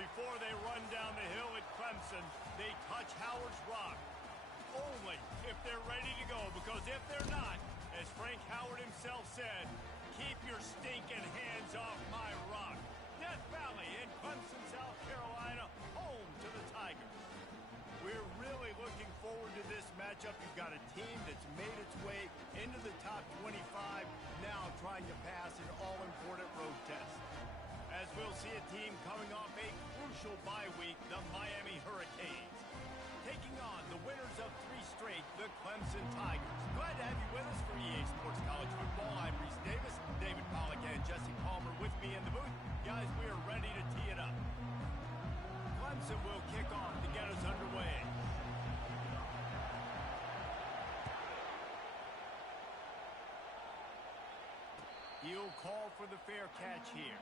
Before they run down the hill at Clemson, they touch Howard's rock. Only if they're ready to go, because if they're not, as Frank Howard himself said, keep your stinking hands off my rock. Death Valley in Clemson, South Carolina, home to the Tigers. We're really looking forward to this matchup. You've got a team that's made its way into the top 25, now trying to pass an all-important road test. As we'll see a team coming off a crucial bye week, the Miami Hurricanes, taking on the winners of 3 straight, the Clemson Tigers. Glad to have you with us for EA Sports College Football. I'm Reese Davis, David Pollack, and Jesse Palmer with me in the booth. Guys, we are ready to tee it up. Clemson will kick off to get us underway. He'll call for the fair catch here.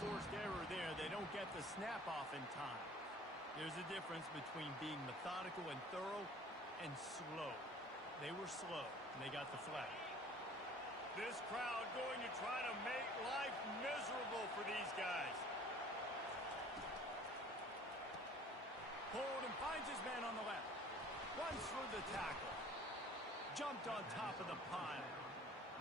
Forced error there. They don't get the snap off in time. There's a difference between being methodical and thorough and slow. They were slow, and they got the flag. This crowd going to try to make life miserable for these guys. Hold and finds his man on the left. Runs through the tackle. Jumped on top of the pile.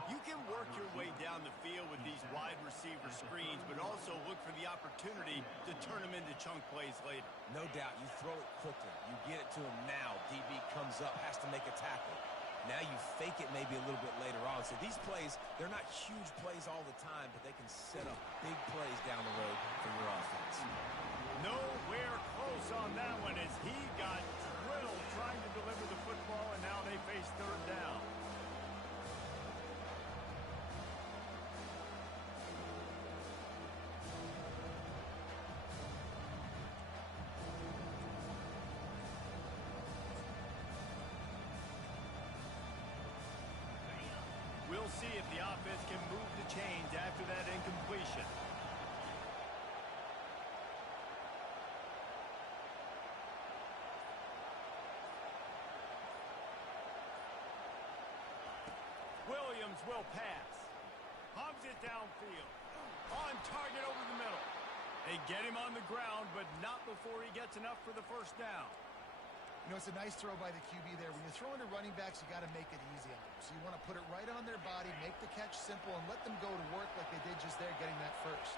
You can work your way down the field with these wide receiver screens, but also look for the opportunity to turn them into chunk plays later. No doubt. You throw it quickly. You get it to him now. DB comes up, has to make a tackle. Now you fake it maybe a little bit later on. So these plays, they're not huge plays all the time, but they can set up big plays down the road for your offense. Nowhere close on that one as he got drilled trying to deliver the football, and now they face third down. We'll see if the offense can move the chains after that incompletion. Williams will pass. Hogs it downfield. On target over the middle. They get him on the ground, but not before he gets enough for the first down. You know, it's a nice throw by the QB there. When you're throwing to running backs, you got to make it easy on them. So you want to put it right on their body, make the catch simple, and let them go to work like they did just there, getting that first.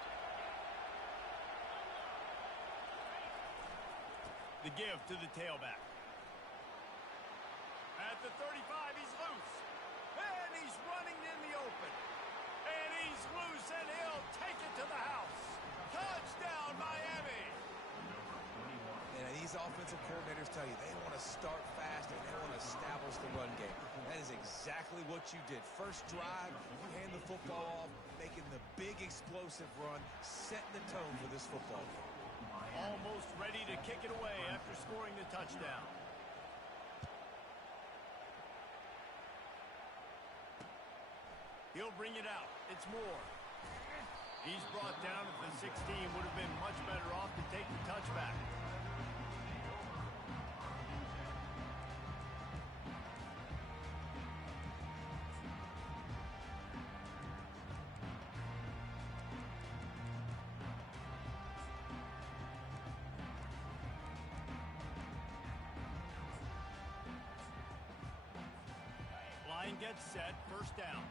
The give to the tailback. At the 35, he's loose. And he's running in the open. And he's loose, and he'll take it to the house. Touchdown, Miami! And these offensive coordinators tell you they want to start fast and they want to establish the run game. That is exactly what you did. First drive, you hand the football off, making the big explosive run, setting the tone for this football game. Almost ready to kick it away after scoring the touchdown. He'll bring it out. It's Moore. He's brought down at the 16. Would have been much better off to take the touchback. Line gets set, first down.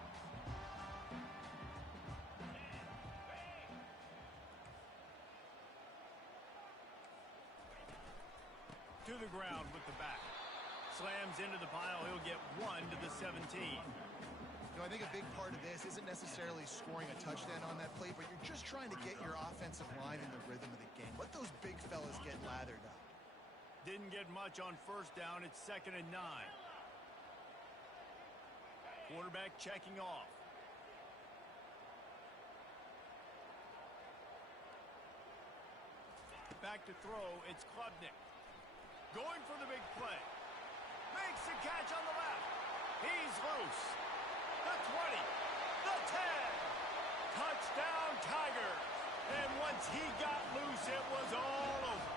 To the ground with the back. Slams into the pile. He'll get 1 to the 17. You know, I think a big part of this isn't necessarily scoring a touchdown on that play, but you're just trying to get your offensive line in the rhythm of the game. Let those big fellas get lathered up. Didn't get much on first down. It's 2nd and 9. Quarterback checking off. Back to throw. It's Klubnik. Going for the big play. makes the catch on the left. He's loose. The 20, the 10. Touchdown, Tigers. And once he got loose, it was all over.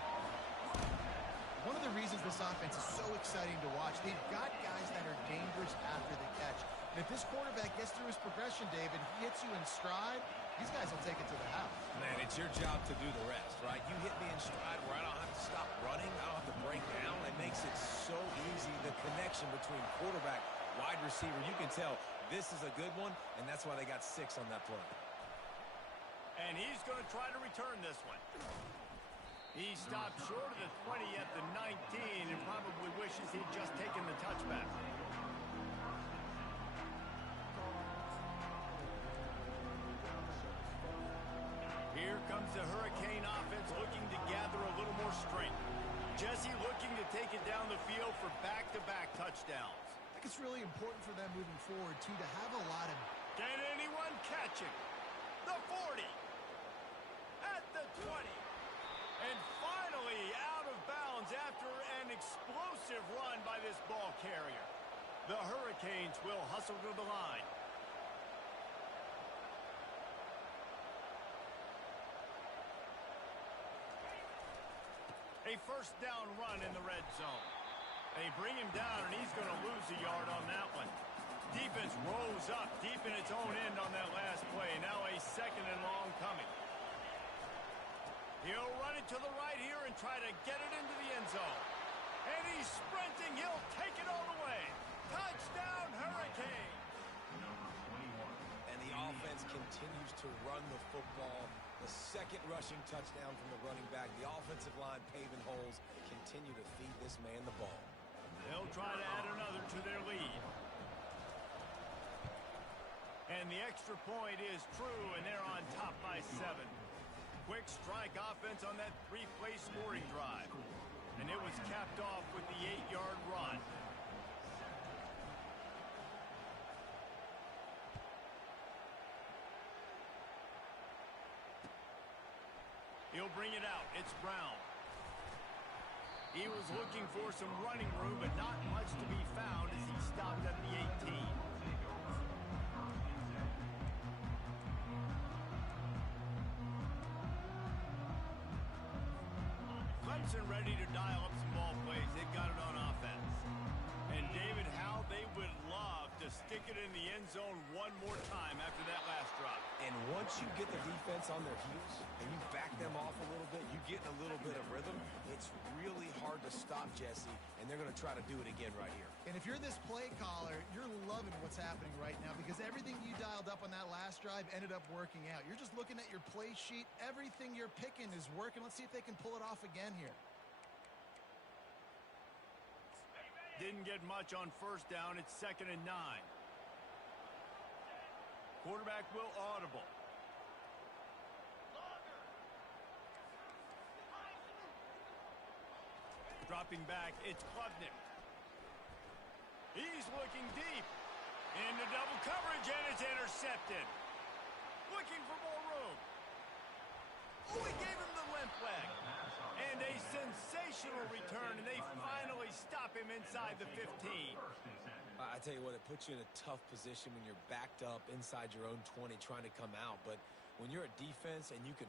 One of the reasons this offense is so exciting to watch, they've got guys that are dangerous after the catch. And if this quarterback gets through his progression, David, he hits you in stride, these guys will take it to the house. Man, it's your job to do the rest, right? You hit me in stride where I don't have to stop running. I don't have to break down. It makes it so easy, the connection between quarterback, wide receiver. You can tell this is a good one, and that's why they got 6 on that play. And he's going to try to return this one. He stopped short of the 20 at the 19 and probably wishes he'd just taken the touchback. Here comes the Hurricane offense looking to gather a little more strength. Jesse looking to take it down the field for back-to-back touchdowns. I think it's really important for them moving forward, too, to have a lot of... Can anyone catch him? The 40. At the 20. And finally out of bounds after an explosive run by this ball carrier. The Hurricanes will hustle to the line. A first down run in the red zone. They bring him down, and he's going to lose a yard on that one. Defense rose up deep in its own end on that last play. Now a second and long coming. He'll run it to the right here and try to get it into the end zone. And he's sprinting. He'll take it all the way. Touchdown, Hurricane. And the offense continues to run the football. The second rushing touchdown from the running back. The offensive line paving holes. Continue to feed this man the ball. They'll try to add another to their lead. And the extra point is true, and they're on top by 7. Quick strike offense on that 3-play scoring drive. And it was capped off with the 8-yard run. He'll bring it out. It's Brown. He was looking for some running room, but not much to be found as he stopped at the 18. Clemson ready to dial up some ball plays. They've got it on offense. And David, how they would love to stick it in the end zone one more time after that last drop. And once you get the defense on their heels and you back them off a little bit, you get in a little bit of rhythm, it's really hard to stop Jesse, and they're going to try to do it again right here. And if you're this play caller, you're loving what's happening right now because everything you dialed up on that last drive ended up working out. You're just looking at your play sheet. Everything you're picking is working. Let's see if they can pull it off again here. Didn't get much on first down. It's 2nd and 9. Quarterback will audible. Dropping back, it's Klubnik. He's looking deep. Into double coverage, and it's intercepted. Looking for more room. Oh, he gave him the limp leg. And a sensational return, and they finally stop him inside the 15. I tell you what, it puts you in a tough position when you're backed up inside your own 20 trying to come out. But when you're a defense and you can...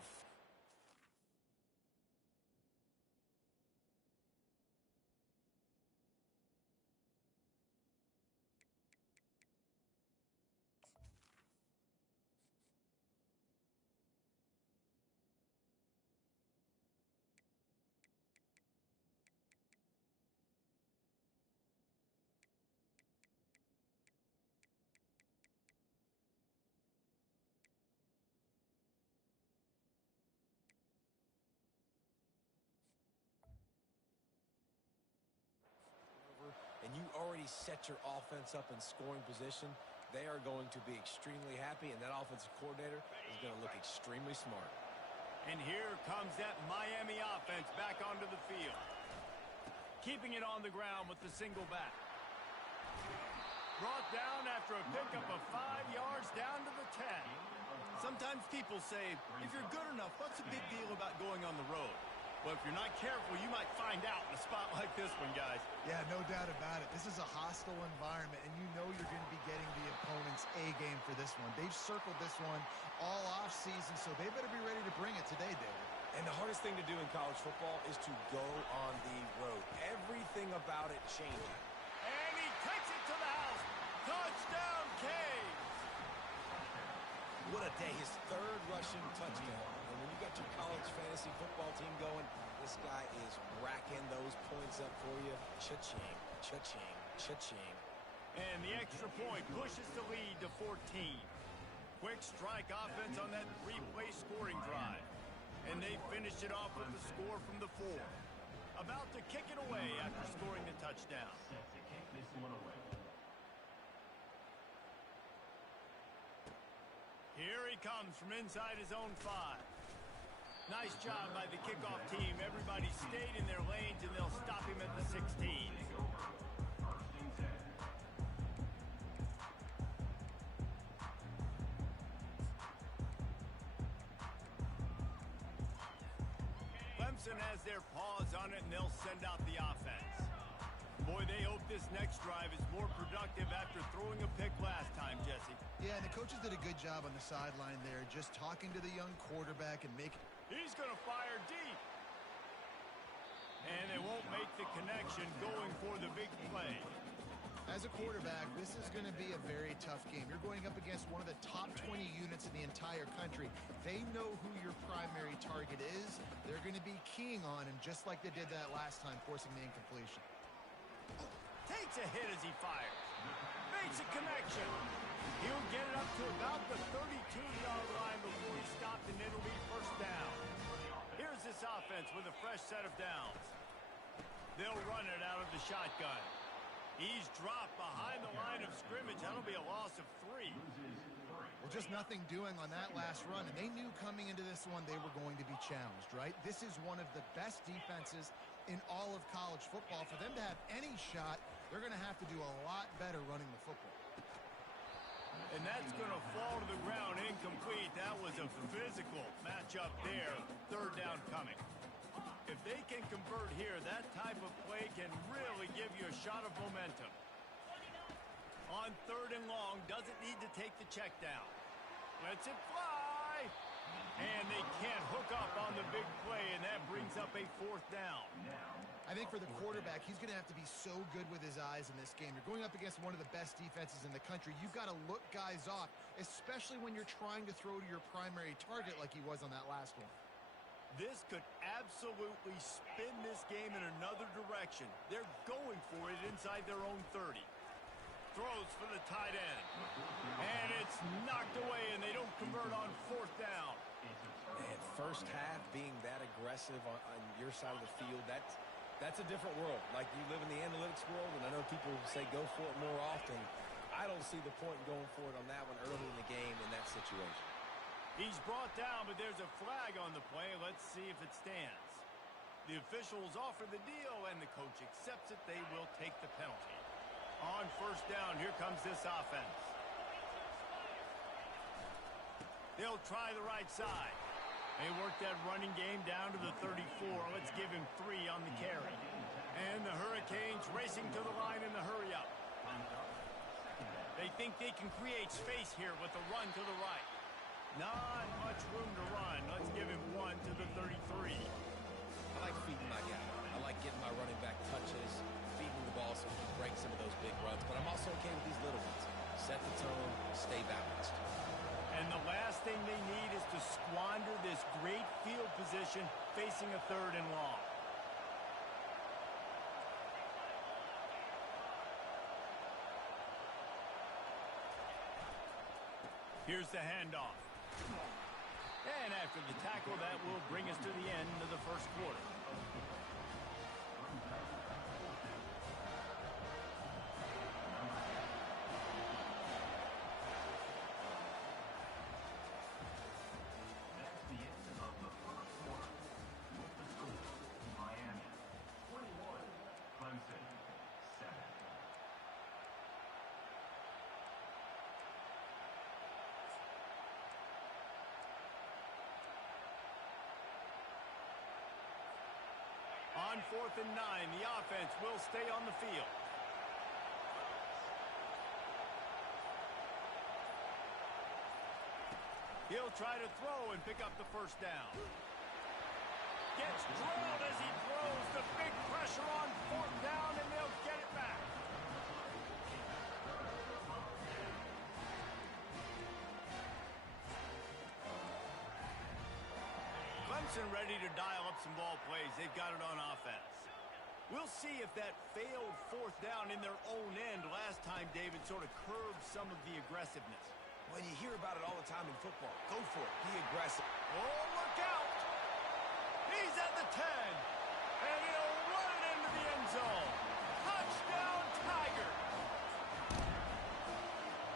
and you already set your offense up in scoring position, they are going to be extremely happy, and that offensive coordinator is going to look extremely smart. And here comes that Miami offense back onto the field. Keeping it on the ground with the single back. Brought down after a pickup of 5 yards down to the 10. Sometimes people say, if you're good enough, what's the big deal about going on the road? Well, if you're not careful, you might find out in a spot like this one, guys. Yeah, no doubt about it. This is a hostile environment, and you know you're going to be getting the opponent's A game for this one. They've circled this one all offseason, so they better be ready to bring it today, David. And the hardest thing to do in college football is to go on the road. Everything about it changes. And he takes it to the house. Touchdown, Canes. What a day. His third rushing touchdown. And when you got your college fantasy football team going, this guy is racking those points up for you. Cha-ching, cha-ching, cha-ching. And the extra point pushes the lead to 14. Quick strike offense on that three-play scoring drive. And they finished it off with the score from the 4. About to kick it away after scoring the touchdown. Here he comes from inside his own 5. Nice job by the kickoff team. Everybody stayed in their lanes, and they'll stop him at the 16. Clemson has their paws on it, and they'll send out the offense. Boy, they hope this next drive is more productive after throwing a pick last time, Jesse. Yeah, and the coaches did a good job on the sideline there, just talking to the young quarterback and making... He's going to fire deep. And they won't make the connection going for the big play. As a quarterback, this is going to be a very tough game. You're going up against one of the top 20 units in the entire country. They know who your primary target is. They're going to be keying on him just like they did that last time, forcing the incompletion. Takes a hit as he fires. Makes a connection. He'll get it up to about the 32-yard line before he stopped, and it'll be first down. Here's this offense with a fresh set of downs. They'll run it out of the shotgun. He's dropped behind the line of scrimmage. That'll be a loss of 3. Well, just nothing doing on that last run, and they knew coming into this one they were going to be challenged, right? This is one of the best defenses in all of college football. For them to have any shot, they're going to have to do a lot better running the football. And that's going to fall to the ground incomplete. That was a physical matchup there. Third down coming. If they can convert here, that type of play can really give you a shot of momentum. On third and long, doesn't need to take the check down. Lets it fly. And they can't hook up on the big play, and that brings up a fourth down. I think for the quarterback, he's going to have to be so good with his eyes in this game. You're going up against one of the best defenses in the country. You've got to look guys off, especially when you're trying to throw to your primary target like he was on that last one. This could absolutely spin this game in another direction. They're going for it inside their own 30. Throws for the tight end. And it's knocked away, and they don't convert on fourth down. And first half being that aggressive on your side of the field, that's a different world. Like, you live in the analytics world, and I know people say go for it more often. I don't see the point in going for it on that one early in the game in that situation. He's brought down, but there's a flag on the play. Let's see if it stands. The officials offer the deal, and the coach accepts it. They will take the penalty. On first down, here comes this offense. They'll try the right side. They work that running game down to the 34. Let's give him 3 on the carry. And the Hurricanes racing to the line in the hurry-up. They think they can create space here with a run to the right. Not much room to run. Let's give him 1 to the 33. I like feeding my guy. I like getting my running back touches, feeding the ball so he can break some of those big runs. But I'm also okay with these little ones. Set the tone, stay balanced. And the last thing they need is to squander this great field position facing a third and long. Here's the handoff. And after the tackle, that will bring us to the end of the first quarter. On 4th and 9, the offense will stay on the field. He'll try to throw and pick up the first down. Gets drilled as he throws. The big pressure on 4th down, and they'll get it back. Clemson ready to dial up some ball plays. They've got it on offense. We'll see if that failed 4th down in their own end last time, David, sort of curbed some of the aggressiveness. When you hear about it all the time in football, go for it. Be aggressive. Oh, look out! He's at the 10, and he'll run it into the end zone. Touchdown, Tiger!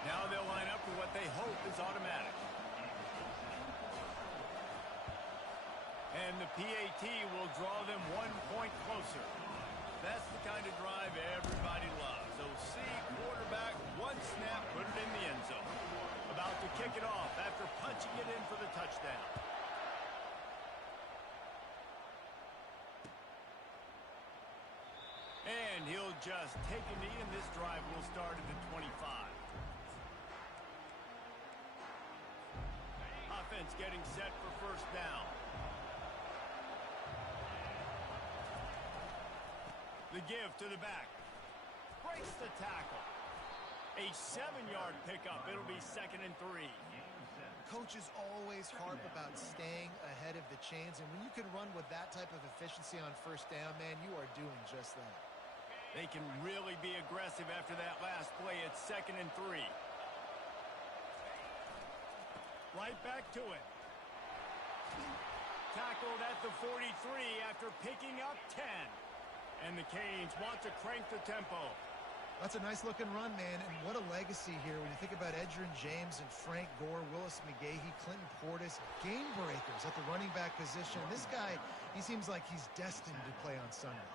Now they'll line up for what they hope is automatic. And the PAT will draw them 1 point closer. That's the kind of drive everybody loves. OC quarterback, one snap, put it in the end zone. About to kick it off after punching it in for the touchdown. And he'll just take a knee, and this drive will start at the 25. Offense getting set for first down. The give to the back. Breaks the tackle. A 7-yard pickup. It'll be 2nd and 3. Coaches always harp about staying ahead of the chains, and when you can run with that type of efficiency on first down, man, you are doing just that. They can really be aggressive after that last play. It's 2nd and 3. Right back to it. Tackled at the 43 after picking up 10. And the Canes want to crank the tempo. That's a nice-looking run, man, and what a legacy here when you think about Edgerrin James and Frank Gore, Willis McGahee, Clinton Portis, game breakers at the running back position. This guy, he seems like he's destined to play on Sunday.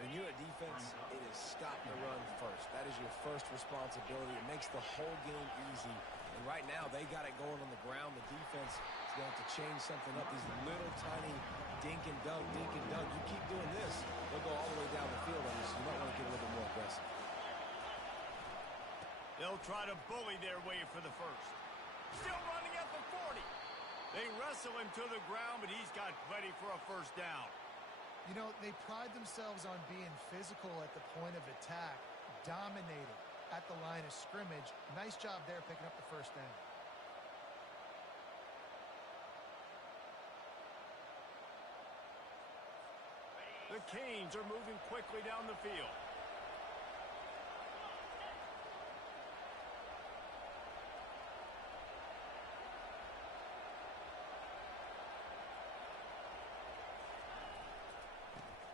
When you're a defense, it is stop the run first. That is your first responsibility. It makes the whole game easy. And right now, they got it going on the ground. The defense is going to have to change something up. These little tiny dink and dunk, dink and dunk. You keep doing this, they'll go all the way down the field on you, so you might want to get a little bit more aggressive. They'll try to bully their way for the first. Still running at the 40. They wrestle him to the ground, but he's got plenty for a first down. You know, they pride themselves on being physical at the point of attack, dominating at the line of scrimmage. Nice job there picking up the first down. The Canes are moving quickly down the field.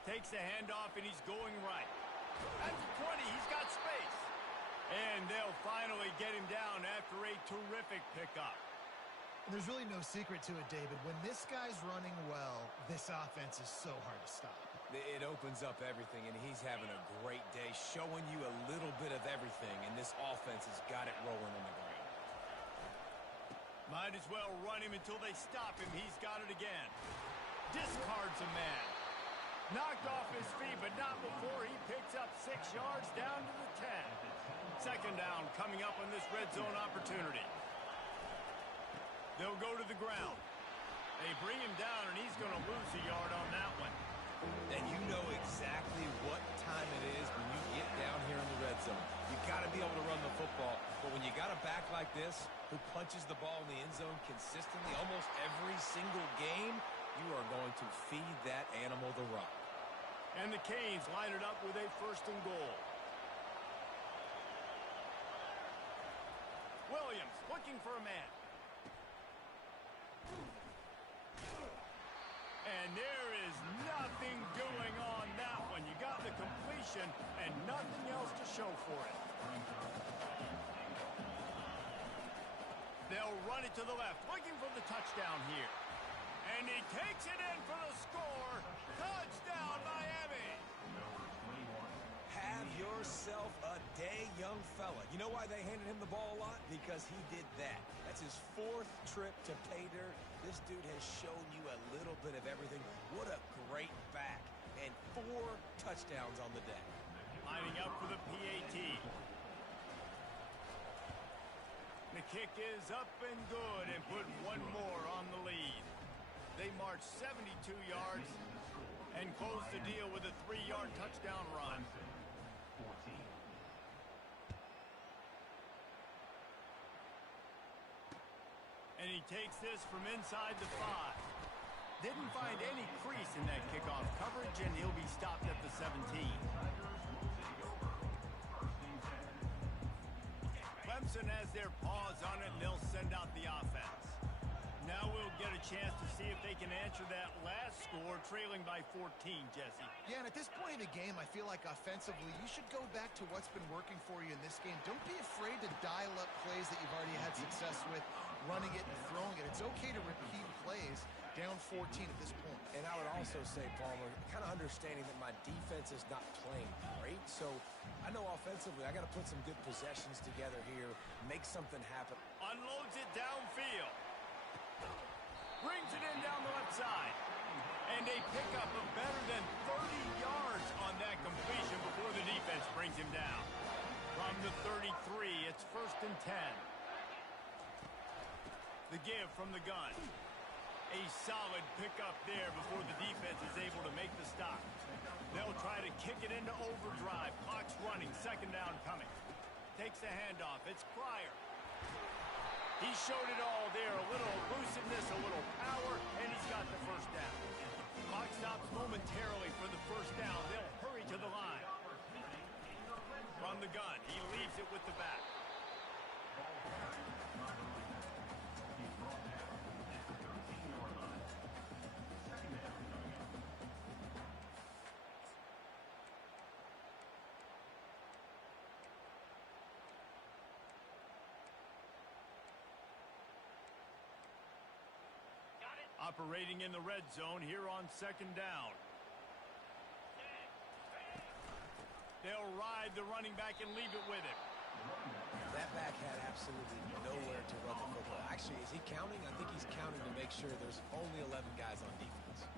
Takes the handoff, and he's going right. At the 20, he's got space. And they'll finally get him down after a terrific pickup. There's really no secret to it, David. When this guy's running well, this offense is so hard to stop. It opens up everything, and he's having a great day, showing you a little bit of everything, and this offense has got it rolling on the ground. Might as well run him until they stop him. He's got it again. Discards a man. Knocked off his feet, but not before he picks up 6 yards down to the 10. Second down coming up on this red zone opportunity. They'll go to the ground. They bring him down, and he's going to lose a yard on that one. And you know exactly what time it is when you get down here in the red zone. You got to be able to run the football, but when you got a back like this who punches the ball in the end zone consistently almost every single game, you are going to feed that animal the rock. And the Canes line it up with a first and goal. Williams looking for a man. And there is nothing doing on that one. You got the completion and nothing else to show for it. They'll run it to the left, looking for the touchdown here. And he takes it in for the score. Touchdown, Miami. Have yourself a day, young fella. You know why they handed him the ball a lot? Because he did that. That's his 4th trip to pay dirt. This dude has shown you a little bit of everything. What a great back. And and 4 touchdowns on the day. Lining up for the PAT. The kick is up and good and put one more on the lead. They march 72 yards and close the deal with a 3-yard touchdown run. And he takes this from inside the 5. Didn't find any crease in that kickoff coverage, and he'll be stopped at the 17. Clemson has their paws on it, and they'll send out the offense. Now we'll get a chance to see if they can answer that last score, trailing by 14, Jesse. Yeah, and at this point in the game, I feel like offensively, you should go back to what's been working for you in this game. Don't be afraid to dial up plays that you've already had success with, running it and throwing it. It's okay to repeat plays down 14 at this point. And I would also say, Palmer, kind of understanding that my defense is not playing great. So I know offensively I got to put some good possessions together here, make something happen. Unloads it downfield. Brings it in down the left side. And a pickup of better than 30 yards on that completion before the defense brings him down. From the 33, it's 1st and 10. The give from the gun. A solid pickup there before the defense is able to make the stop. They'll try to kick it into overdrive. Clock's running. 2nd down coming. Takes the handoff. It's Pryor. He showed it all there. A little elusiveness, a little power, and he's got the 1st down. Clock stops momentarily for the 1st down. They'll hurry to the line. From the gun. He leaves it with the back. Operating in the red zone here on 2nd down. They'll ride the running back and leave it with him. That back had absolutely nowhere to run the football. Actually, is he counting? I think he's counting to make sure there's only 11 guys on defense.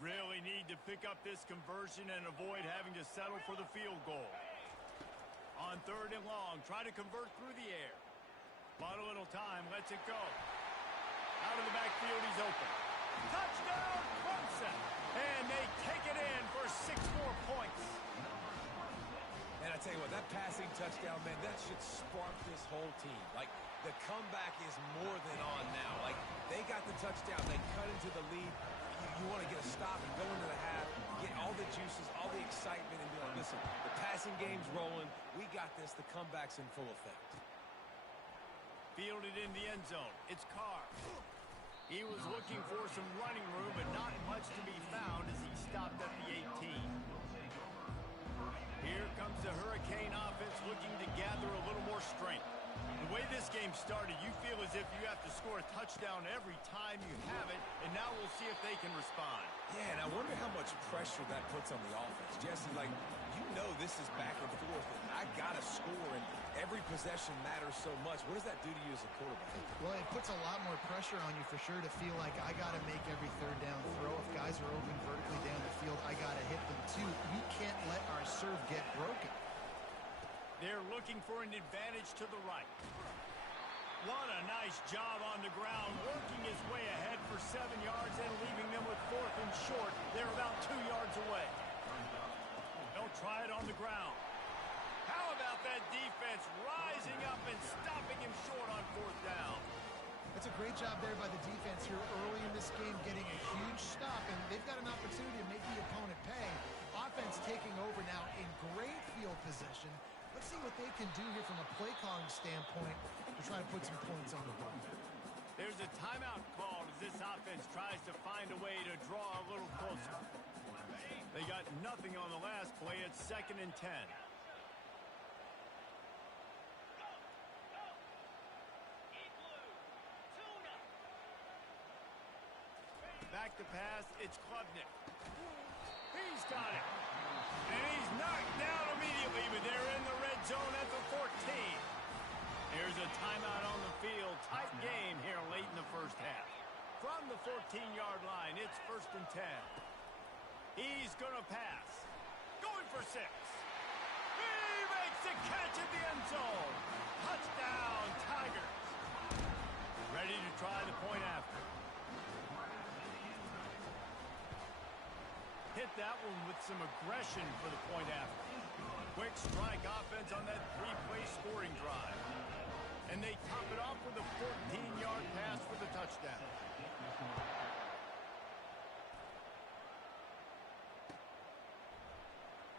Really need to pick up this conversion and avoid having to settle for the field goal. On 3rd and long, try to convert through the air. Bought a little time, lets it go. Out of the backfield, he's open. Touchdown, Clemson! And they take it in for 6 more points. And I tell you what, that passing touchdown, man, that should spark this whole team. Like, the comeback is more than on now. Like, they got the touchdown. They cut into the lead. You want to get a stop and go into the half, get all the juices, all the excitement, and be like, listen, the passing game's rolling. We got this. The comeback's in full effect. Fielded in the end zone. It's Carr. He was looking for some running room, but not much to be found as he stopped at the 18. Here comes the Hurricane offense looking to gather a little more strength. The way this game started, you feel as if you have to score a touchdown every time you have it, and now we'll see if they can respond. Yeah, and I wonder how much pressure that puts on the offense. Jesse, like, you know this is back and forth, and I got to score, and every possession matters so much. What does that do to you as a quarterback? Well, it puts a lot more pressure on you for sure to feel like I got to make every 3rd down throw. If guys are open vertically down the field, I got to hit them too. We can't let our serve get broken. They're looking for an advantage to the right. What a nice job on the ground, working his way ahead for 7 yards and leaving them with 4th and short. They're about 2 yards away. They'll try it on the ground. How about that defense rising up and stopping him short on 4th down? That's a great job there by the defense here early in this game, getting a huge stop, and they've got an opportunity to make the opponent pay. Offense taking over now in great field position. Let's see what they can do here from a play calling standpoint to try to put some points on the board. There's a timeout called as this offense tries to find a way to draw a little closer. They got nothing on the last play. It's 2nd and 10. Back to pass, it's Klubnik. He's got it. And he's knocked down immediately, but they're in the red zone at catch in the end zone. Touchdown, Tigers. Ready to try the point after. Hit that one with some aggression for the point after. Quick strike offense on that three-play scoring drive. And they top it off with a 14-yard pass for the touchdown.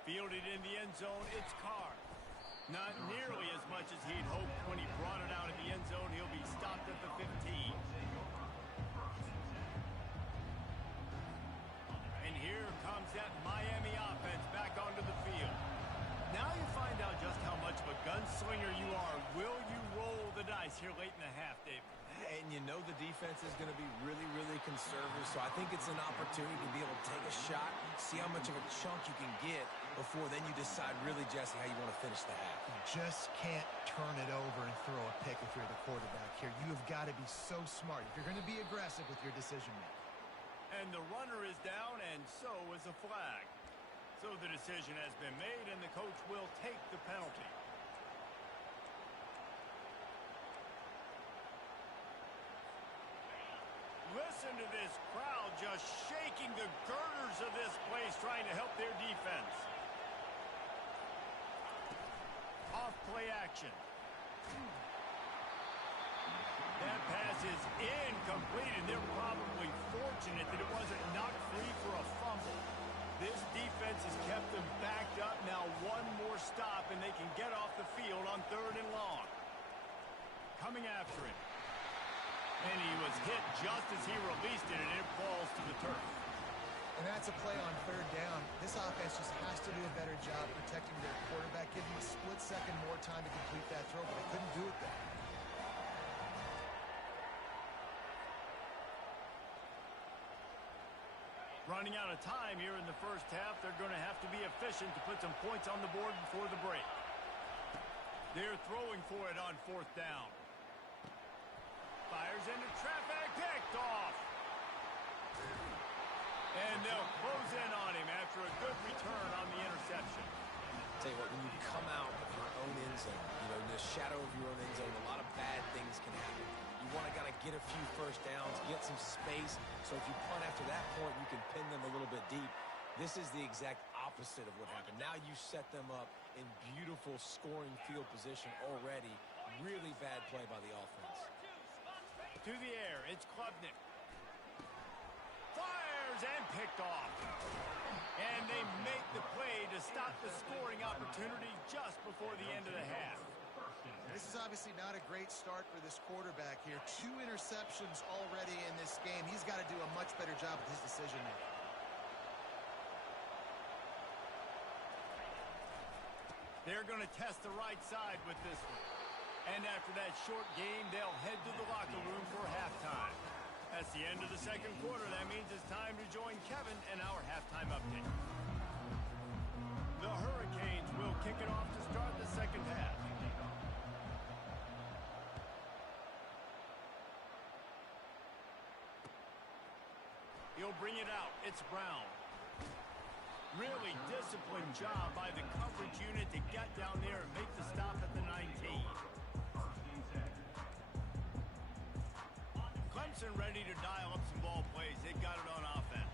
Fielded in the end zone, it's Carr. Not nearly as much as he'd hoped when he brought it out of the end zone. He'll be stopped at the 15. And here comes that Miami offense back onto the field. Now you find out just how much of a gunslinger you are. Will you roll the dice here late in the half, David? And you know the defense is going to be really, really conservative, so I think it's an opportunity to be able to take a shot, see how much of a chunk you can get before then you decide really, Jesse, how you want to finish the half. You just can't turn it over and throw a pick if you're the quarterback here. You have got to be so smart if you're going to be aggressive with your decision-making. And the runner is down, and so is a flag. So the decision has been made, and the coach will take the penalty. Listen to this crowd just shaking the girders of this place, trying to help their defense. Off play action. That pass is incomplete, and they're probably fortunate that it wasn't knocked free for a fumble. This defense has kept them backed up. Now one more stop, and they can get off the field on 3rd and long. Coming after him. And he was hit just as he released it, and it falls to the turf. And that's a play on 3rd down. This offense just has to do a better job protecting their quarterback, give him a split second more time to complete that throw, but they couldn't do it there. Running out of time here in the first half, they're going to have to be efficient to put some points on the board before the break. They're throwing for it on 4th down. Fires into traffic, picked off. And they'll close in on him after a good return on the interception. Tell you what, when you come out of your own end zone, you know, in the shadow of your own end zone, a lot of bad things can happen. You want to kind of get a few first downs, get some space, so if you punt after that point, you can pin them a little bit deep. This is the exact opposite of what happened. Now you set them up in beautiful scoring field position already. Really bad play by the offense. To the air, it's Klubnik. Fires and picked off. And they make the play to stop the scoring opportunity just before the end of the half. This is obviously not a great start for this quarterback here. 2 interceptions already in this game. He's got to do a much better job with his decision-making. They're going to test the right side with this one. And after that short game, they'll head to the locker room for halftime. That's the end of the second quarter. That means it's time to join Kevin and our halftime update. The Hurricanes will kick it off to start the second half. He'll bring it out. It's Brown. Really disciplined job by the coverage unit to get down there and make the stop at the 19. Clemson ready to dial up some ball plays. They've got it on offense.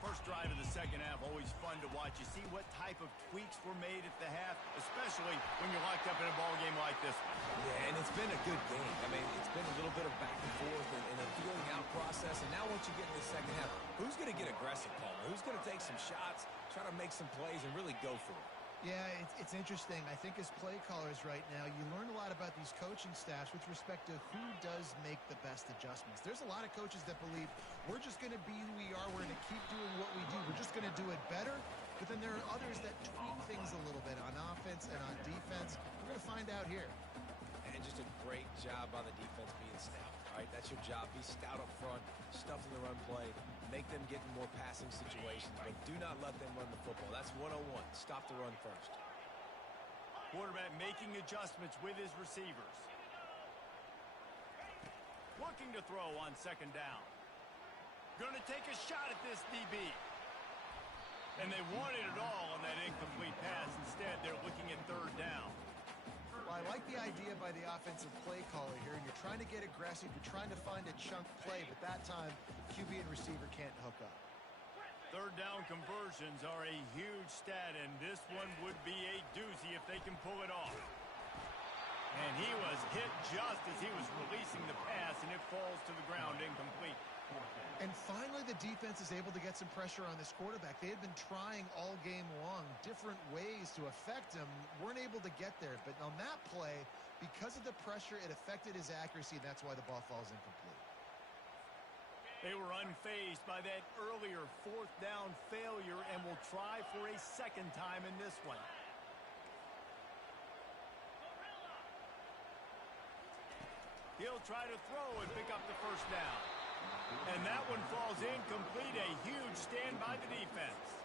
First drive of the second half, always fun to watch. You see what type of tweaks were made at the half, especially when you're locked up in a ball game like this one. Yeah, and it's been a good game. I mean, it's been a little bit of back and forth and a feeling out process. And now once you get in the second half, who's going to get aggressive, Palmer? Who's going to take some shots, try to make some plays, and really go for it? Yeah, it's interesting. I think as play callers right now, you learn a lot about these coaching staffs with respect to who does make the best adjustments. There's a lot of coaches that believe we're just going to be who we are. We're going to keep doing what we do. We're just going to do it better. But then there are others that tweak things a little bit on offense and on defense. We're going to find out here. And just a great job by the defense being stout. All right, that's your job. Be stout up front, stuff in the run play, make them get in more passing situations, but do not let them run the football. That's 101. Stop the run first. Quarterback making adjustments with his receivers. Looking to throw on second down. Going to take a shot at this DB. And they wanted it all on that incomplete pass. Instead, they're looking at third down. idea by the offensive play caller here, and you're trying to get aggressive. You're trying to find a chunk play, but that time, QB and receiver can't hook up. Third down conversions are a huge stat, and this one would be a doozy if they can pull it off. And he was hit just as he was releasing the pass, and it falls to the ground incomplete. And finally, the defense is able to get some pressure on this quarterback. They had been trying all game long, different ways to affect him, weren't able to get there. But on that play, because of the pressure, it affected his accuracy, and that's why the ball falls incomplete. They were unfazed by that earlier fourth down failure and will try for a second time in this one. He'll try to throw and pick up the first down. And that one falls incomplete. A huge stand by the defense.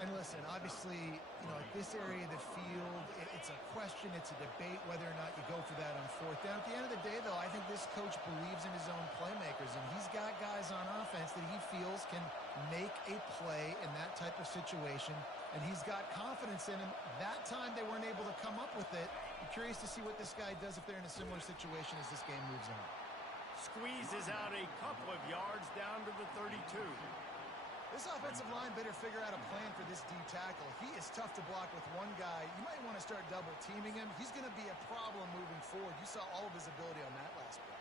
And listen, obviously, at this area of the field, it's a question, it's a debate whether or not you go for that on fourth down. At the end of the day, though, I think this coach believes in his own playmakers, and he's got guys on offense that he feels can make a play in that type of situation, and he's got confidence in him. That time, they weren't able to come up with it. I'm curious to see what this guy does if they're in a similar situation as this game moves on. Squeezes out a couple of yards down to the 32. This offensive line better figure out a plan for this D tackle. He is tough to block with one guy. You might want to start double teaming him. He's going to be a problem moving forward. You saw all of his ability on that last play.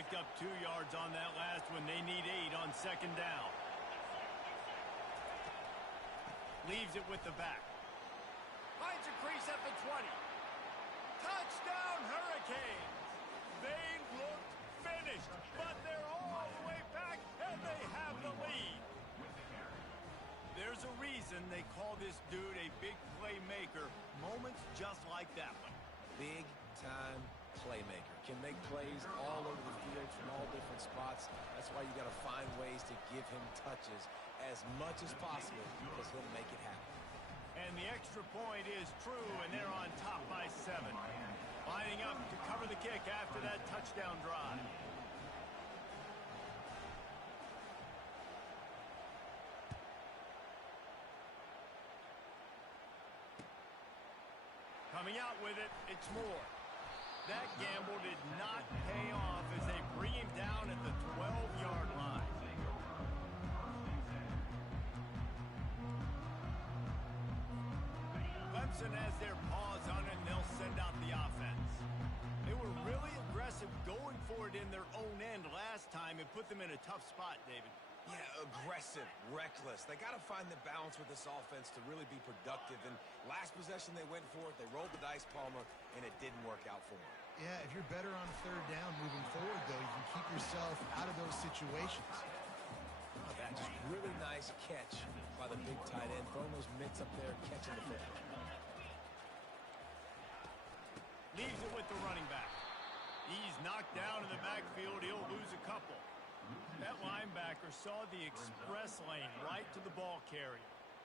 Picked up 2 yards on that last one. They need 8 on second down. Leaves it with the back. Finds a crease at the 20. Touchdown, Hurricanes! They looked finished, but they're all the way back, and they have the lead. There's a reason they call this dude a big playmaker. Moments just like that one. Big-time playmaker. Can make plays all over the field from all different spots. That's why you got to find ways to give him touches as much as possible because he'll make it happen. And the extra point is true, and they're on top by 7. Lining up to cover the kick after that touchdown drive. Coming out with it, it's Moore. That gamble did not pay off as they bring him down at the 12-yard line. Clemson has their paws on it, and they'll send out the offense. They were really aggressive going for it in their own end last time. It put them in a tough spot, David. Yeah, aggressive, reckless. They got to find the balance with this offense to really be productive. And last possession they went for it. They rolled the dice, Palmer, and it didn't work out for them. Yeah, if you're better on third down moving forward, though, you can keep yourself out of those situations. Oh, that just really nice catch by the big tight end. Throwing those mitts up there, catching the football. Leaves it with the running back. He's knocked down in the backfield. He'll lose a couple. That linebacker saw the express lane right to the ball carrier.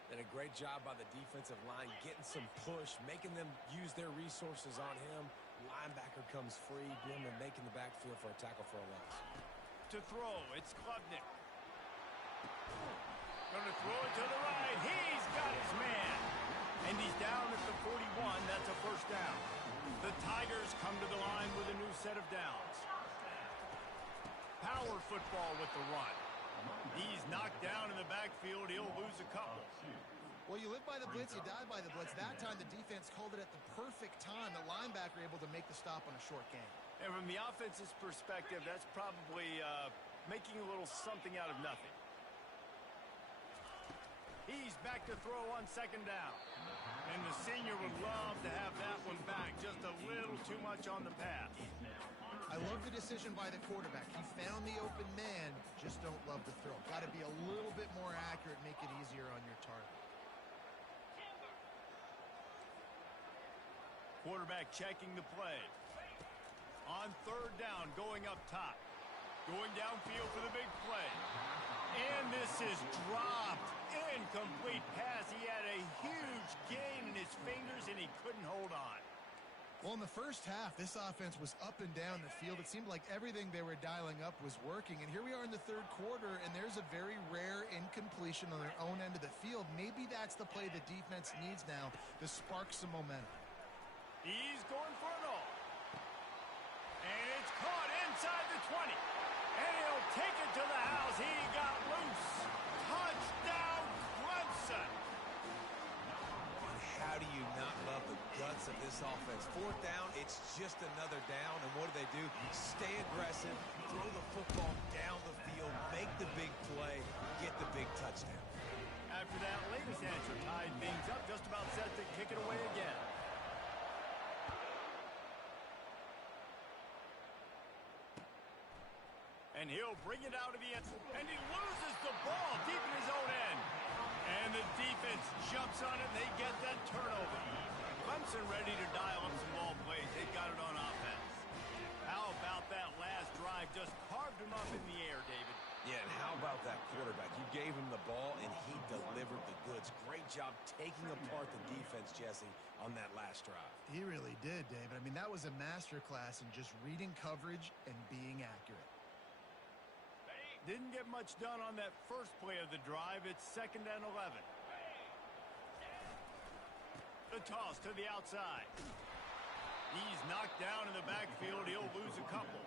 Did a great job by the defensive line, getting some push, making them use their resources on him. Linebacker comes free, doing the making the backfield for a tackle for a loss. To throw, it's Klubnik. Going to throw it to the right. He's got his man. And he's down at the 41. That's a first down. The Tigers come to the line with a new set of downs. Power football with the run. He's knocked down in the backfield. He'll lose a couple. Well, you live by the blitz, you die by the blitz. That time the defense called it at the perfect time. The linebacker able to make the stop on a short gain. And from the offense's perspective, that's probably making a little something out of nothing. He's back to throw on second down. And the senior would love to have that one back. Just a little too much on the pass. I love the decision by the quarterback. He found the open man, just don't love the throw. Got to be a little bit more accurate, make it easier on your target. Quarterback checking the play. On third down, going up top. Going downfield for the big play. And this is dropped. Incomplete pass. He had a huge gain in his fingers, and he couldn't hold on. Well, in the first half, this offense was up and down the field. It seemed like everything they were dialing up was working. And here we are in the third quarter, and there's a very rare incompletion on their own end of the field. Maybe that's the play the defense needs now to spark some momentum. He's going for it all. And it's caught inside the 20. And he'll take it to the house. He got loose. Touchdown, Clemson. How do you not love the guts of this offense? Fourth down, it's just another down. And what do? Stay aggressive, throw the football down the field, make the big play, get the big touchdown. After that latest answer tied things up, just about set to kick it away again. And he'll bring it out of the end. And he loses the ball deep in his own end. And the defense jumps on it, and they get that turnover. Clemson ready to dial up some ball plays. They've got it on offense. How about that last drive? Just carved him up in the air, David. Yeah, and how about that quarterback? You gave him the ball, and he delivered the goods. Great job taking apart the defense, Jesse, on that last drive. He really did, David. I mean, that was a masterclass in just reading coverage and being accurate. Didn't get much done on that first play of the drive. It's 2nd and 11. The toss to the outside. He's knocked down in the backfield. He'll lose a couple.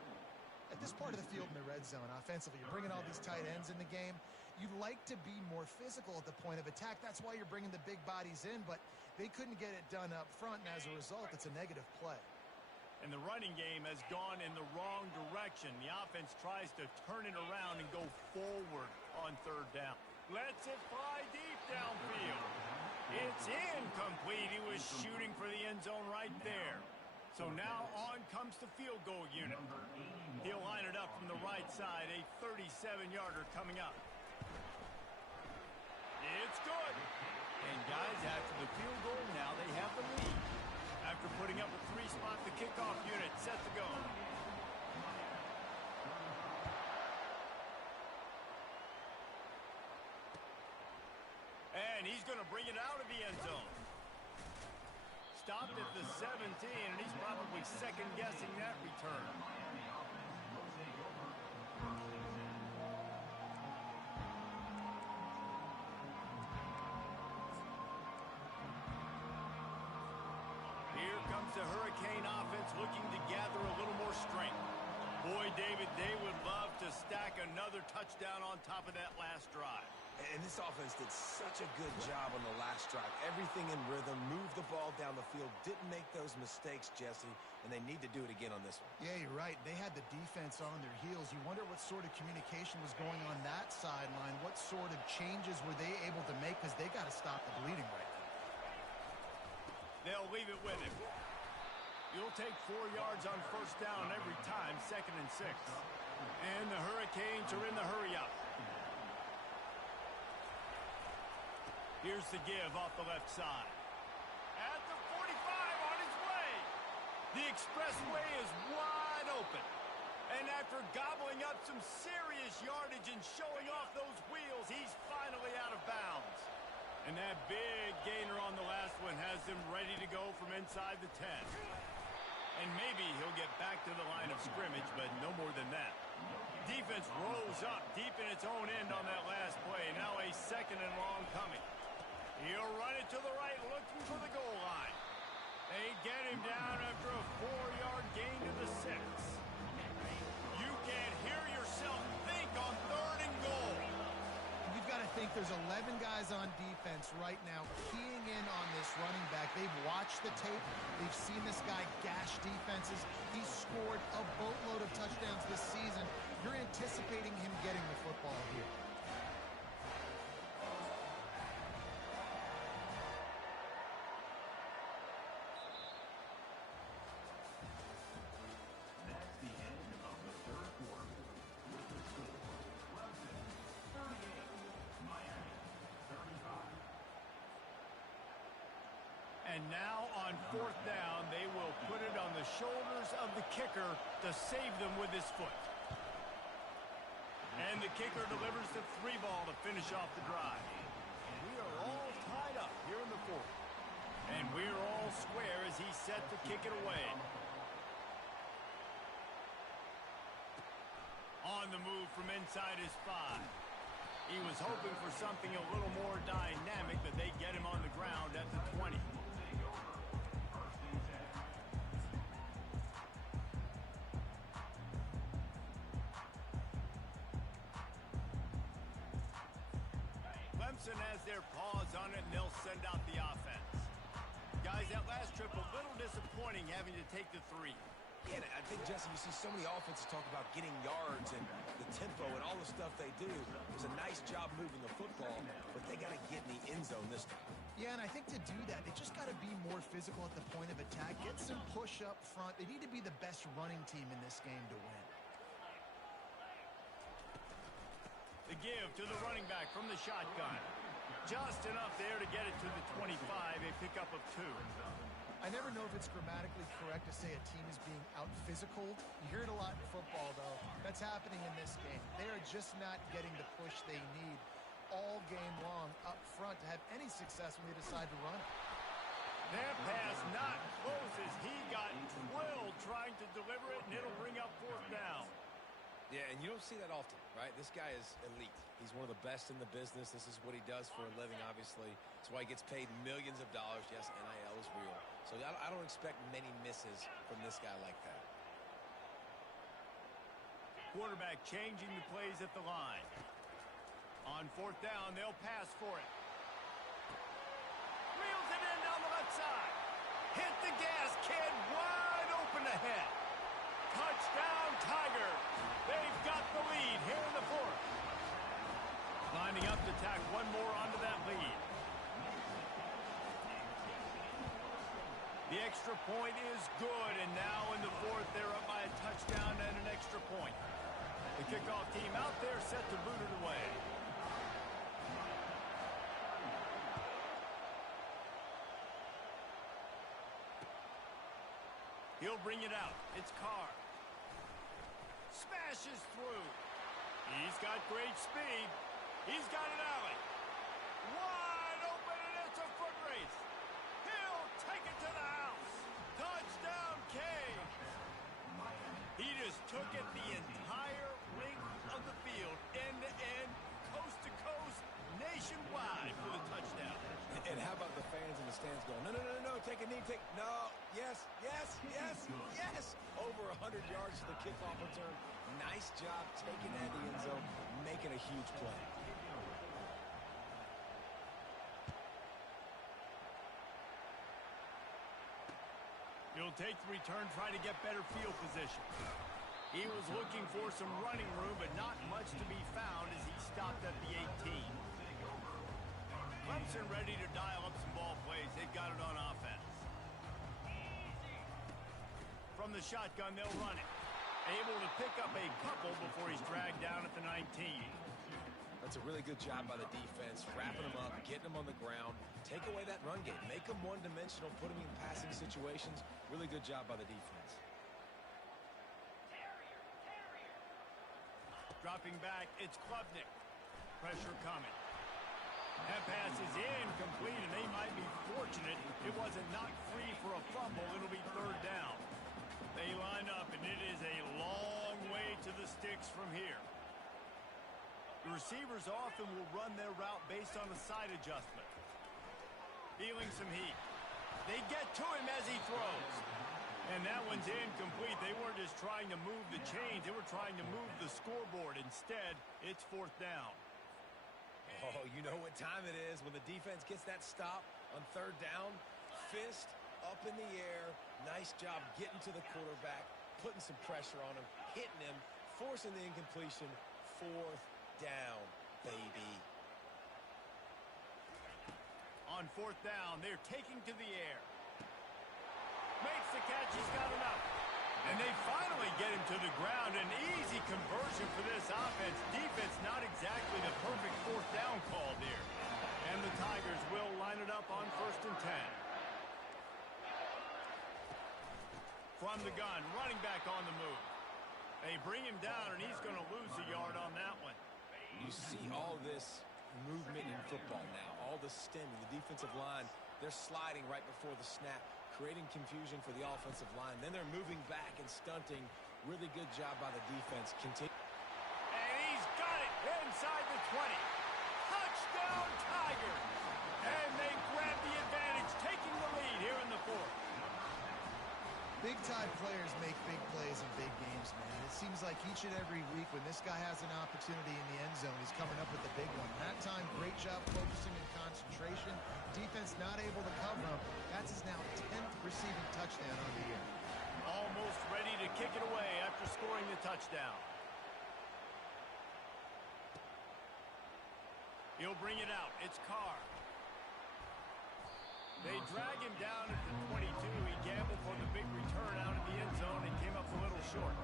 At this part of the field in the red zone, offensively, you're bringing all these tight ends in the game. You'd like to be more physical at the point of attack. That's why you're bringing the big bodies in, but they couldn't get it done up front, and as a result, it's a negative play. And the running game has gone in the wrong direction. The offense tries to turn it around and go forward on 3rd down. Lets it fly deep downfield. It's incomplete. He was shooting for the end zone right there. So now on comes the field goal unit. He'll line it up from the right side. A 37-yarder coming up. It's good. And guys, after the field goal, now they have the lead. After putting up a 3-spot, the kickoff unit set to go. And he's going to bring it out of the end zone. Stopped at the 17, and he's probably second-guessing that return. Here comes the Hurricane offense looking to gather a little more strength. Boy, David, they would love to stack another touchdown on top of that last drive. And this offense did such a good job on the last drive. Everything in rhythm, moved the ball down the field, didn't make those mistakes, Jesse, and they need to do it again on this one. Yeah, you're right. They had the defense on their heels. You wonder what sort of communication was going on that sideline. What sort of changes were they able to make, because they got to stop the bleeding right now. They'll leave it with him. You'll take 4 yards on 1st down every time, 2nd and 6. And the Hurricanes are in the hurry-up. Here's the give off the left side. At the 45 on his way. The expressway is wide open. And after gobbling up some serious yardage and showing off those wheels, he's finally out of bounds. And that big gainer on the last one has him ready to go from inside the 10. And maybe he'll get back to the line of scrimmage, but no more than that. Defense rose up deep in its own end on that last play. Now a 2nd and long coming. He'll run it to the right, looking for the goal line. They get him down after a 4-yard gain to the 6. You can't hear yourself think on 3rd and goal. You've got to think there's 11 guys on defense right now keying in on this running back. They've watched the tape. They've seen this guy gash defenses. He's scored a boatload of touchdowns this season. You're anticipating him getting the football here. And now on 4th down, they will put it on the shoulders of the kicker to save them with his foot. And the kicker delivers the 3 ball to finish off the drive. We are all tied up here in the 4th. And we're all square as he's set to kick it away. On the move from inside his 5. He was hoping for something a little more dynamic, but they get him on the ground at the 20. Clemson has their paws on it, and they'll send out the offense. Guys, that last trip a little disappointing having to take the 3. Yeah, I think, Jesse, you see so many offenses talk about getting yards and the tempo and all the stuff they do. It was a nice job moving the football, but they got to get in the end zone this time. Yeah, and I think to do that, they just got to be more physical at the point of attack, get some push up front. They need to be the best running team in this game to win. The give to the running back from the shotgun. Just enough there to get it to the 25, a pickup of 2. I never know if it's grammatically correct to say a team is being out-physical. You hear it a lot in football, though. That's happening in this game. They are just not getting the push they need all game long up front to have any success when they decide to run it. That pass not close as he got twirled trying to deliver it, and it'll bring up 4th down. Yeah, and you don't see that often, right? This guy is elite. He's one of the best in the business. This is what he does for a living, obviously. That's why he gets paid millions of dollars. Yes, NIL is real. So I don't expect many misses from this guy like that. Quarterback changing the plays at the line. On 4th down, they'll pass for it. Reels it in down the left side. Hit the gas, kid. Wide open ahead. Touchdown, Tigers. They've got the lead here in the 4th. Lining up to tack one more onto that lead. The extra point is good, and now in the 4th, they're up by a touchdown and an extra point. The kickoff team out there set to boot it away. He'll bring it out. It's Carr. Smashes through. He's got great speed. He's got an alley. Wide open, and it's a foot race. He'll take it to the house. Touchdown, Caves. He just took it the entire length of the field, end to end, coast to coast, nationwide for the touchdown. And how about the fans in the stands going, no, no, no, no, take a knee, no, yes, yes, yes, yes. Over 100 yards to the kickoff return. Nice job taking that in the end zone, making a huge play. He'll take the return, try to get better field position. He was looking for some running room, but not much to be found as he stopped at the 18. Clemson ready to dial up some ball plays. They've got it on offense. From the shotgun, they'll run it. Able to pick up a couple before he's dragged down at the 19. That's a really good job by the defense, wrapping them up, getting them on the ground. Take away that run game. Make them one-dimensional, put them in passing situations. Really good job by the defense. Dropping back, it's Klubnik. Pressure coming. That pass is incomplete, and they might be fortunate it wasn't knocked free for a fumble. It'll be 3rd down. They line up, and it is a long way to the sticks from here. The receivers often will run their route based on a side adjustment. Feeling some heat. They get to him as he throws. And that one's incomplete. They weren't just trying to move the chains. They were trying to move the scoreboard. Instead, it's 4th down. Oh, you know what time it is when the defense gets that stop on 3rd down. Fist up in the air. Nice job getting to the quarterback, putting some pressure on him, hitting him, forcing the incompletion. 4th down, baby. On 4th down, they're taking to the air. Makes the catch, he's got enough. And they finally get him to the ground. An easy conversion for this offense. Defense not exactly the perfect 4th down call there. And the Tigers will line it up on 1st and 10. From the gun, running back on the move. They bring him down, and he's going to lose a yard on that one. You see all this movement in football now, all the stemming, the defensive line They're sliding right before the snap, creating confusion for the offensive line. Then they're moving back and stunting. Really good job by the defense. Continue. And he's got it inside the 20. Touchdown, Tigers! And they grab the advantage, taking the lead here in the fourth. Big-time players make big plays in big games, man. It seems like each and every week when this guy has an opportunity in the end zone, he's coming up with the big one. That time, great job focusing and concentration. Defense not able to cover him. That's his now 10th receiving touchdown on the year. Almost ready to kick it away after scoring the touchdown. He'll bring it out. It's Carr. They drag him down at the 22. He gambled for the big return out of the end zone and came up a little short.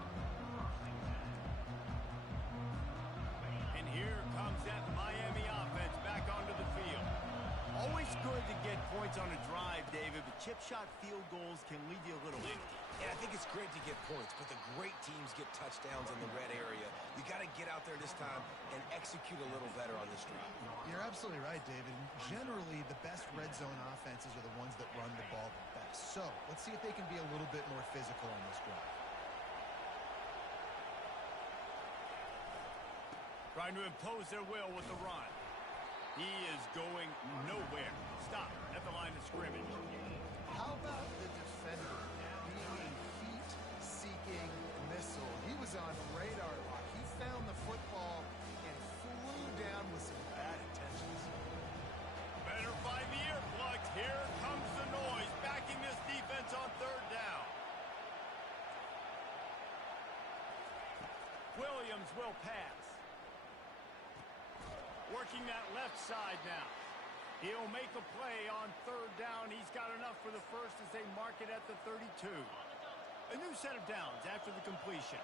And here comes that Miami offense back onto the field. Always good to get points on a drive, David, but chip shot field goals can leave you a little empty. Yeah, I think it's great to get points, but the great teams get touchdowns in the red area. You got to get out there this time and execute a little better on this drive. You're absolutely right, David. Generally, the best red zone offenses are the ones that run the ball the best. So, let's see if they can be a little bit more physical on this drive. Trying to impose their will with the run. He is going nowhere. Stop at the line of scrimmage. How about the defender being a heat-seeking missile? He was on radar lock. He found the football and flew down with some bad intentions. Better find the earplugs. Here comes the noise, backing this defense on third down. Williams will pass. Working that left side now. He'll make a play on third down. He's got enough for the first as they mark it at the 32. A new set of downs after the completion.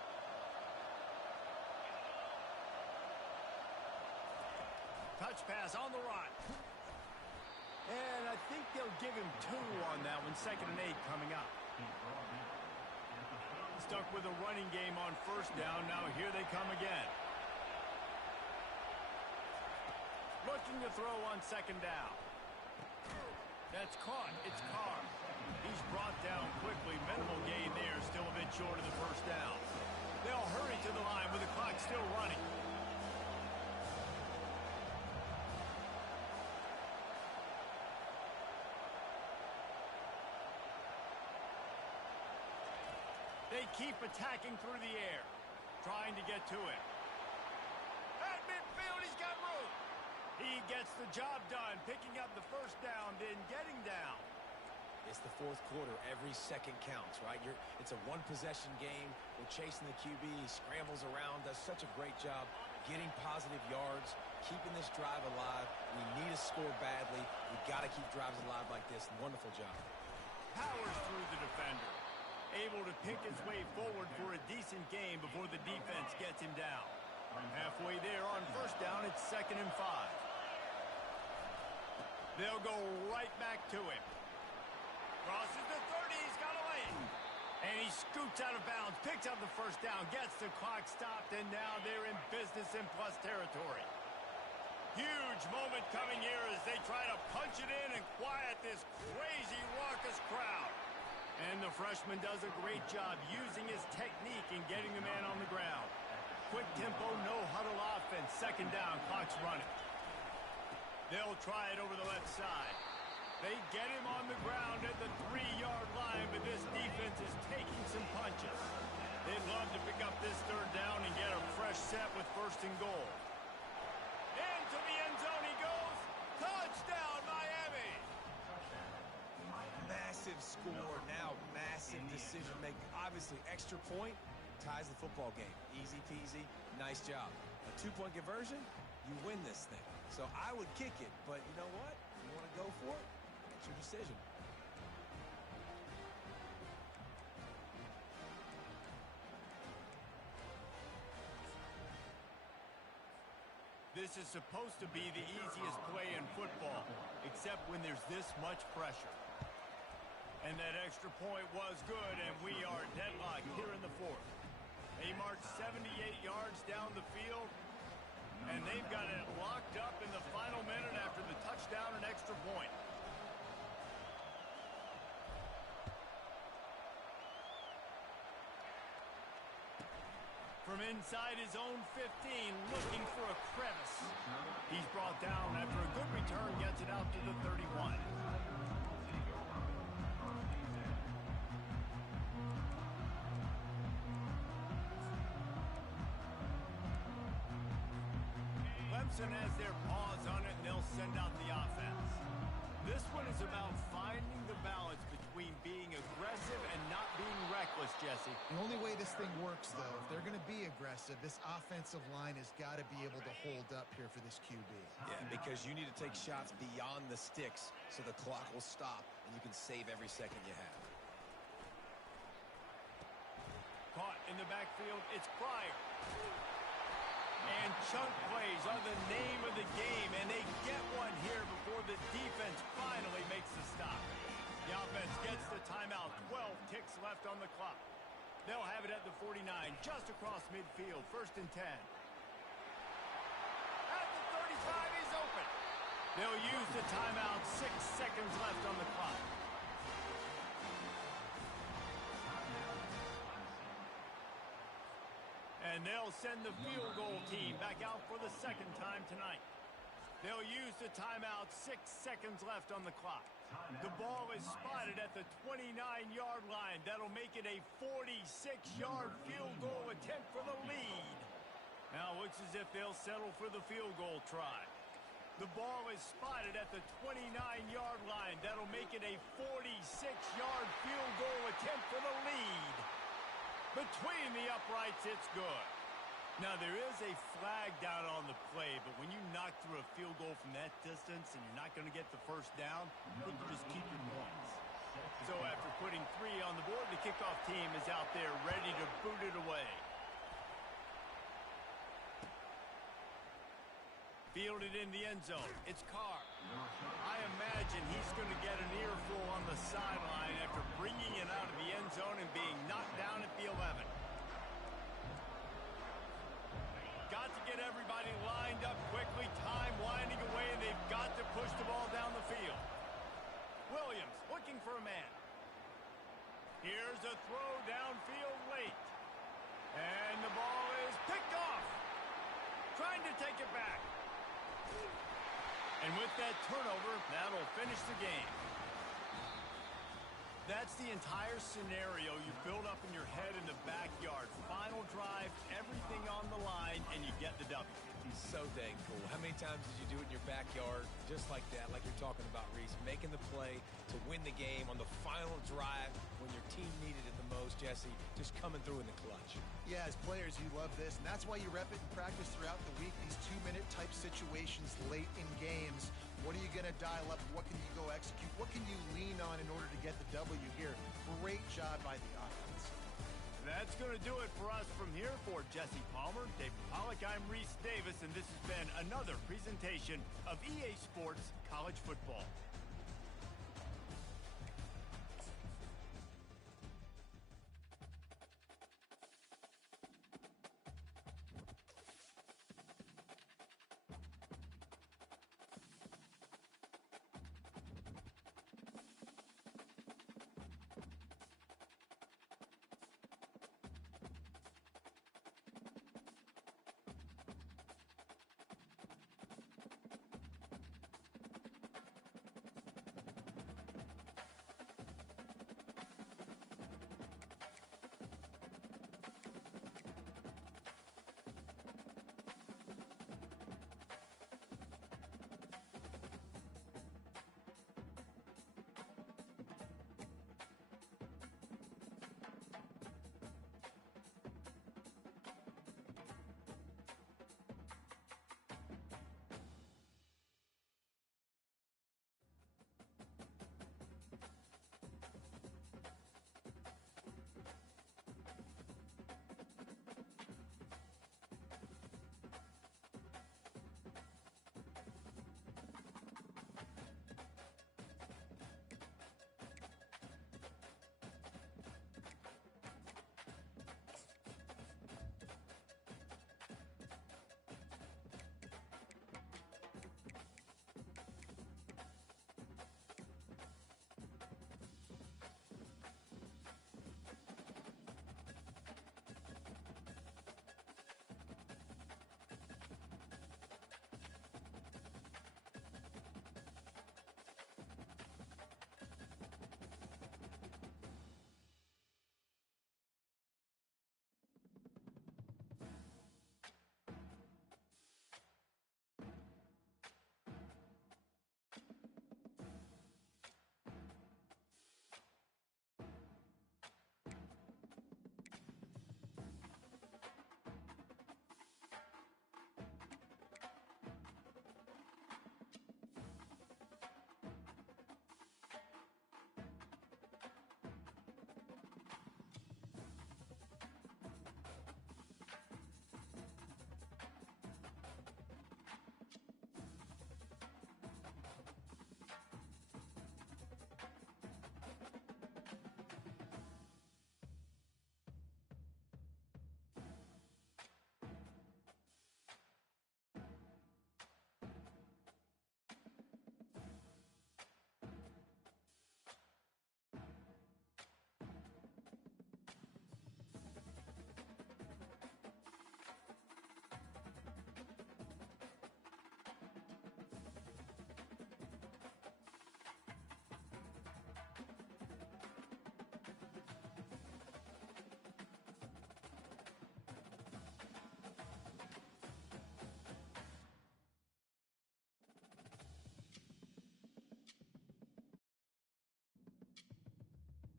Touch pass on the run. And I think they'll give him 2 on that one. 2nd and 8 coming up. Stuck with a running game on first down. Now here they come again. Looking to throw on 2nd down. That's caught. It's Carr. He's brought down quickly. Minimal gain there. Still a bit short of the first down. They'll hurry to the line with the clock still running. They keep attacking through the air, trying to get to it. At midfield, he's got room. He gets the job done, picking up the first down, then getting down. It's the fourth quarter. Every second counts, right? It's a one-possession game. We're chasing the QB. He scrambles around, does such a great job getting positive yards, keeping this drive alive. We need to score badly. We've got to keep drives alive like this. Wonderful job. Powers through the defender. Able to pick his way forward for a decent game before the defense gets him down. Halfway there on first down, it's 2nd and 5. They'll go right back to him. Crosses the 30, he's got a lane. And he scoots out of bounds, picks up the first down, gets the clock stopped, and now they're in business in plus territory. Huge moment coming here as they try to punch it in and quiet this crazy, raucous crowd. And the freshman does a great job using his technique and getting the man on the ground. Quick tempo, no huddle offense. 2nd down, clock's running. They'll try it over the left side. They get him on the ground at the 3-yard line, but this defense is taking some punches. They'd love to pick up this third down and get a fresh set with 1st and goal. Into the end zone he goes. Touchdown, Miami! Massive score, now massive decision making. Obviously, extra point ties the football game. Easy peasy, nice job. A 2-point conversion, you win this thing. So I would kick it, but you know what? You want to go for it? It's your decision. This is supposed to be the easiest play in football, except when there's this much pressure. And that extra point was good, and we are deadlocked here in the fourth. They marched 78 yards down the field, and they've got it locked up in the final minute after the touchdown and extra point. From inside his own 15, looking for a crevice. He's brought down after a good return, gets it out to the 31. Clemson has their paws on it, and they'll send out the offense. This one is about finding the balance between being aggressive and not being reckless, Jesse. The only way this thing works, though, if they're going to be aggressive, this offensive line has got to be able to hold up here for this QB. Yeah, because you need to take shots beyond the sticks so the clock will stop and you can save every second you have. Caught in the backfield, it's Pryor. And chunk plays are the name of the game, and they get one here before the defense finally makes the stop. The offense gets the timeout. 12 ticks left on the clock. They'll have it at the 49, just across midfield, 1st and 10. At the 35, he's open. They'll use the timeout. 6 seconds left on the clock. And they'll send the field goal team back out for the 2nd time tonight. They'll use the timeout. 6 seconds left on the clock. The ball is spotted at the 29-yard line. That'll make it a 46-yard field goal attempt for the lead. Now it looks as if they'll settle for the field goal try. The ball is spotted at the 29-yard line. That'll make it a 46-yard field goal attempt for the lead. Between the uprights, it's good. Now, there is a flag down on the play, but when you knock through a field goal from that distance and you're not going to get the first down, you just keep your points. So after putting 3 on the board, the kickoff team is out there ready to boot it away. Fielded in the end zone. It's Carr. I imagine he's going to get an earful on the sideline after bringing it out of the end zone and being knocked down at the 11. Got to get everybody lined up quickly. Time winding away, and they've got to push the ball down the field. Williams looking for a man. Here's a throw downfield late. And the ball is picked off. Trying to take it back. And with that turnover, that'll finish the game. That's the entire scenario you build up in your head in the backyard. Final drive, everything on the line, and you get the W. He's so dang cool. How many times did you do it in your backyard just like that, like you're talking about, Reese? Making the play to win the game on the final drive when your team needed it the most, Jesse. Just coming through in the clutch. Yeah, as players, you love this, and that's why you rep it in practice throughout the week, these 2-minute type situations late in games. What are you going to dial up? What can you go execute? What can you lean on in order to get the W here? Great job by the offense. That's going to do it for us from here. For Jesse Palmer, David Pollack, I'm Reese Davis, and this has been another presentation of EA Sports College Football.